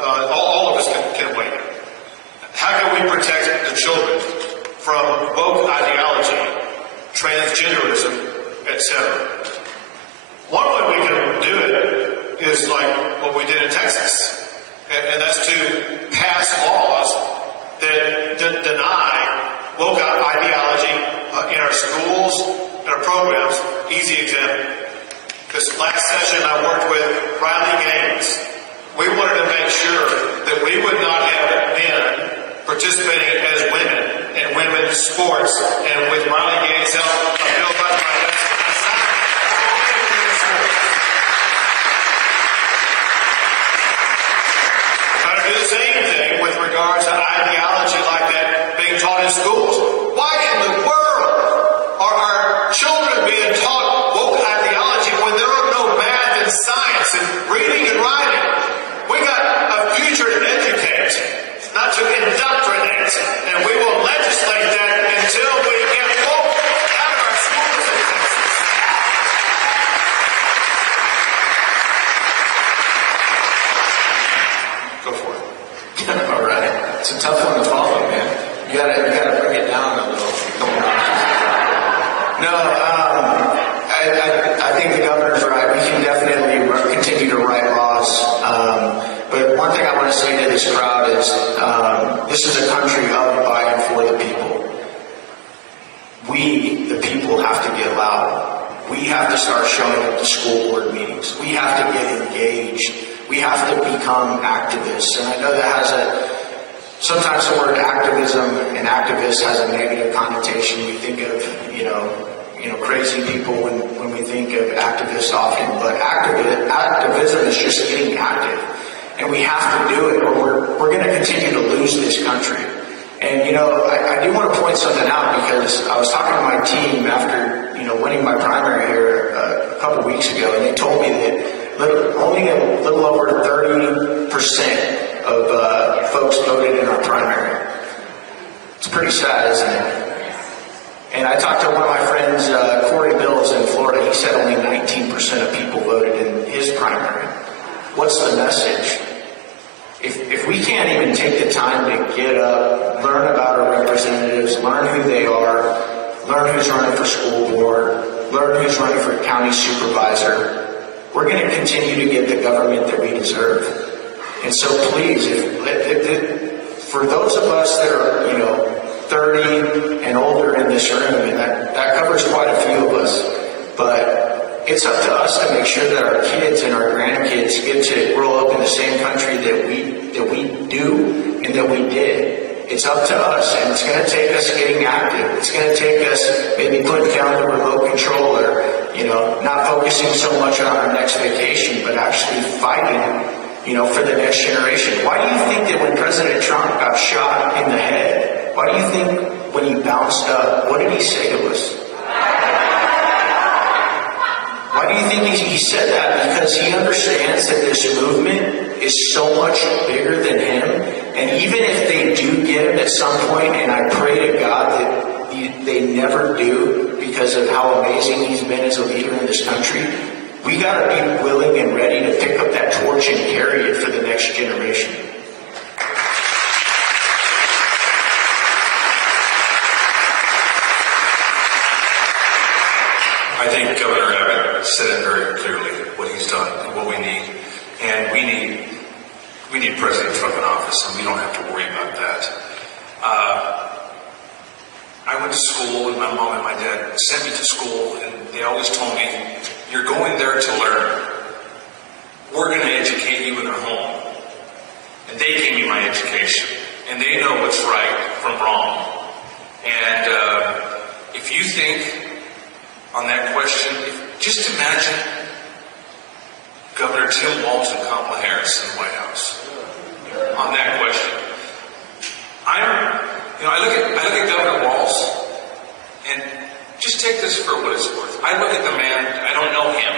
all of us can weigh in. How can we protect the children from woke ideology, transgenderism, etc.? One way we can do it is like what we did in Texas, and that's to pass laws that deny woke ideology in our schools, in our programs. Easy example. This last session I worked with Riley Gaines. We wanted to make sure that we would not have men participating as women in women's sports, and with Riley Gaines' help, a bill by the Now to do the same thing with regards to ideology like that being taught in schools. Why in the world are our children being taught woke ideology when there are no math and science and reading and writing? We got a future to educate, not to indoctrinate, and we will legislate that until we get woke out of our schools in Texas. Go for it. All right. It's a tough one to follow, man. You gotta bring it down a little. No, I think the governor's right. We can definitely continue to write laws. But one thing I want to say to this crowd is this is a country of, by, and for the people. We, the people, have to get loud. We have to start showing up to school board meetings. We have to get engaged. We have to become activists. And I know that sometimes the word activism and activist has a negative connotation. We think of, crazy people when we think of activists often, but activism is just getting active. And we have to do it, or we're going to continue to lose this country. And, I do want to point something out, because I was talking to my team after, winning my primary here a couple weeks ago, and they told me that only a little over 30% of folks voted in our primary. It's pretty sad, isn't it? And I talked to one of my friends, Corey Bills in Florida. He said only 19% of people voted in his primary. What's the message? If we can't even take the time to get up, learn about our representatives, learn who they are, learn who's running for school board, learn who's running for county supervisor, we're going to continue to get the government that we deserve. And so please, for those of us that are, 30 and older in this room, and that covers quite a few of us, but it's up to us to make sure that our kids and our grandkids get to grow up in the same country that we do and that we did. It's up to us, and it's going to take us getting active. It's going to take us maybe putting down the remote control, or not focusing so much on our next vacation, but actually fighting, for the next generation. Why do you think that when President Trump got shot in the head, why do you think when he bounced up, what did he say to us? Why do you think he said that? Because he understands that this movement is so much bigger than him. And even if they do get him at some point, and I pray to God that they never do, because of how amazing he's been as a leader in this country, we got to be willing and ready to pick up that torch and carry it for the next generation. I think Governor Abbott said it very clearly, what he's done and what we need. And we need President Trump in office, and we don't have to worry about that. I went to school, and my mom and my dad sent me to school, and they always told me, you're going there to learn. We're going to educate you in our home. And they gave me my education, and they know what's right from wrong. And if you think on that question, just imagine Governor Tim Walz and Kamala Harris in the White House on that question. I look at Governor Walz, and just take this for what it's worth. I look at the man, I don't know him,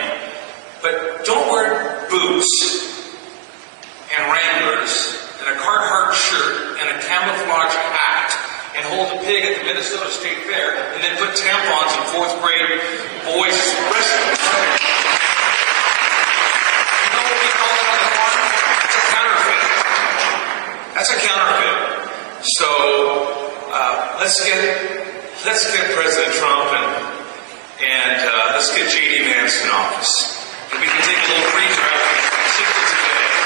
but don't wear boots and Wranglers and a Carhartt shirt and a camouflage hat and hold a pig at the Minnesota State Fair and then put tampons in 4th grade boys wrestling. You know what we call it on the farm? It's a counterfeit. let's get President Trump and let's get J.D. Vance in office. And we can take a little breather after 60 today.